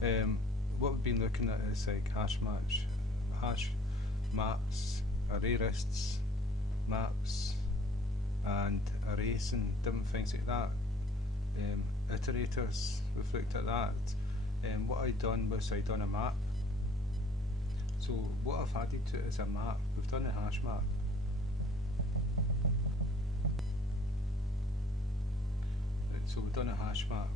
What we've been looking at is like hash maps, array lists, maps, and arrays and different things like that. Iterators, we've looked at that. What I done was I done a map. So what I've added to it is a map. We've done a hash map. Right, so we've done a hash map,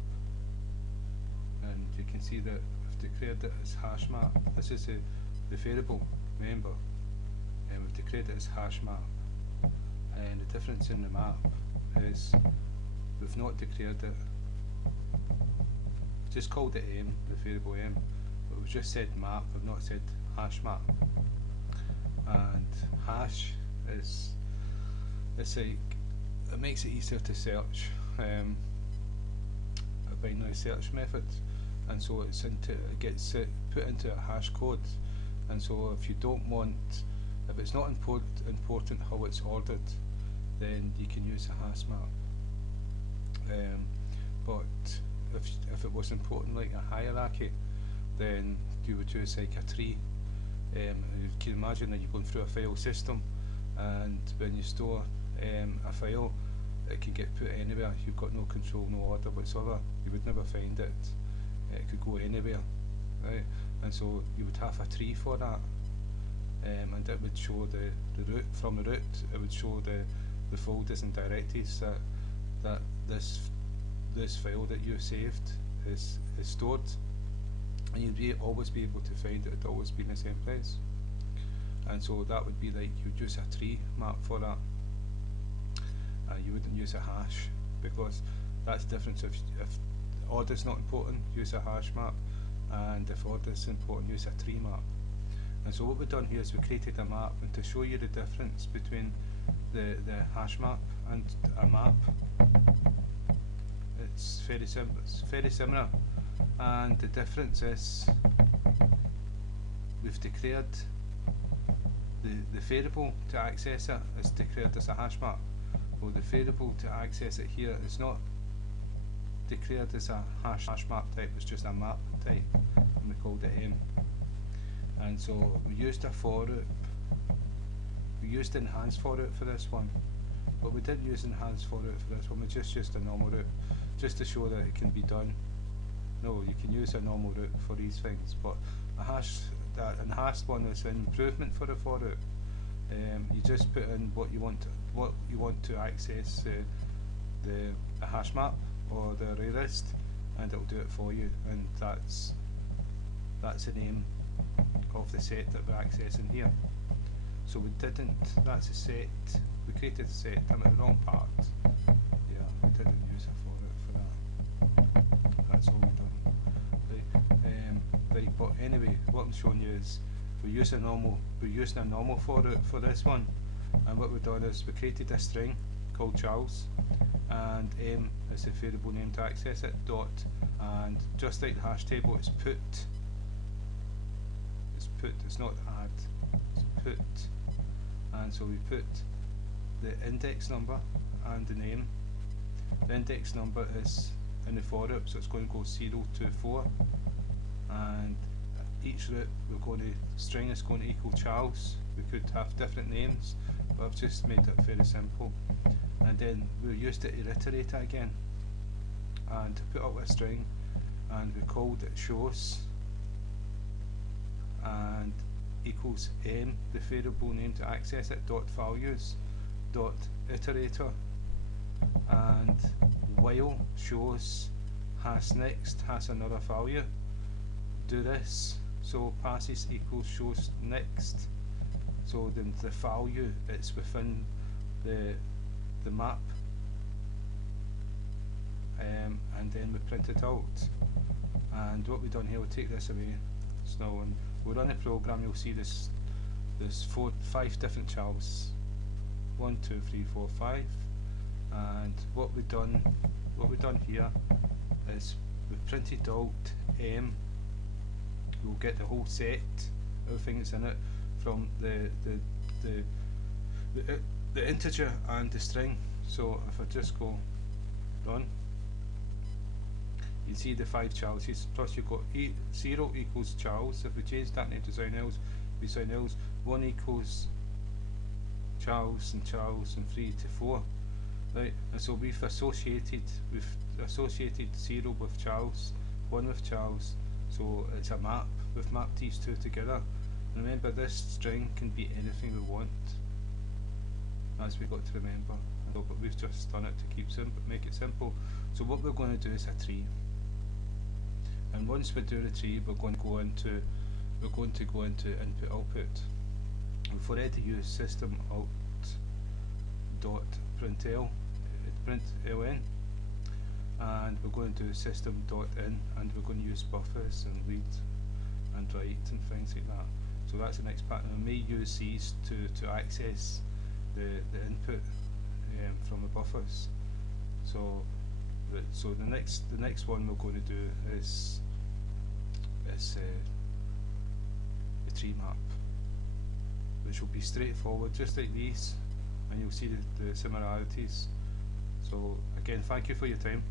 and you can see that I've declared it as hash map. This is the variable, remember, and we've declared it as hash map. And the difference in the map is we've not declared it, just called it m, the variable m, but we've just said map, we've not said hash map. And hash is, it's like, it makes it easier to search, a binary search method, and so it gets put into a hash code. And so if you don't want, if it's not important how it's ordered, then you can use a hash map. But if it was important, like a hierarchy, then you would use like a tree. You can imagine that you're going through a file system, and when you store a file, it can get put anywhere. You've got no control, no order whatsoever. You would never find it. It could go anywhere, right? And so you would have a tree for that, and it would show the root. From the root, it would show the folders and directories that this file that you saved is stored, and you'd always be able to find it. It'd always be in the same place. And so that would be like you'd use a tree map for that. You wouldn't use a hash, because that's the difference. If order's not important, use a hash map, and if order's important, use a tree map. And so what we've done here is we created a map, and to show you the difference between the hash map and a map, it's very similar, and the difference is we've declared the variable to access it is declared as a hash map. Well, the variable to access it here is not declared as a hash map type, it's just a map type, and we called it m. And so we used a for loop. We used enhanced for loop for this one, but we didn't use enhanced for loop for this one. We just used a normal loop, just to show that it can be done. No, you can use a normal loop for these things, but that enhanced one is an improvement for the for loop. You just put in what you want to access the hash map or the array list, and it'll do it for you. And that's the name of the set that we're accessing here. So we didn't. That's a set. We created a set. I'm at the wrong part. Yeah, we didn't use a for loop for that. That's all we've done. Right, but anyway, what I'm showing you is we're using a normal for loop for this one, and what we've done is we created a string called Charles, and m is the variable name to access it, dot, and just like the hash table, it's put, it's not add, it's put, and so we put the index number and the name. The index number is in the for loop, so it's going to go 0 to 4, and each root string is going to equal Charles. We could have different names, but I've just made it very simple. And then we used it to iterate it again, and to put up a string, and we called it shows, and equals m, the variable name to access it, dot values, dot iterator, and while shows has next has another value. Do this, so passes equals shows next, so then the value it's within the map, and then we print it out. And what we've done here, we'll take this away. So when we run a program, you'll see there's 5 different Charles, 1, 2, 3, 4, 5. And what we've done here is we printed out m. We'll get the whole set, everything that's in it, from the integer and the string. So if I just go run, you see the 5 Challenges, plus you've got 0 equals Charles. If we change that name to something else, be something else. 1 equals Charles, and 3 to 4. Right, and so we've associated 0 with Charles, 1 with Charles, so it's a map. We've mapped these two together. Remember, this string can be anything we want. That's what we've got to remember. But we've just done it to make it simple. So what we're going to do is a tree. And once we do the tree, we're going to go into input output. We've already used system out dot println, and we're going to do system dot in, and we're going to use buffers and read and write and things like that. So that's the next part, and we may use these to access the input from the buffers. So the next one we're going to do is the tree map, which will be straightforward, just like these, and you'll see the similarities. So again, thank you for your time.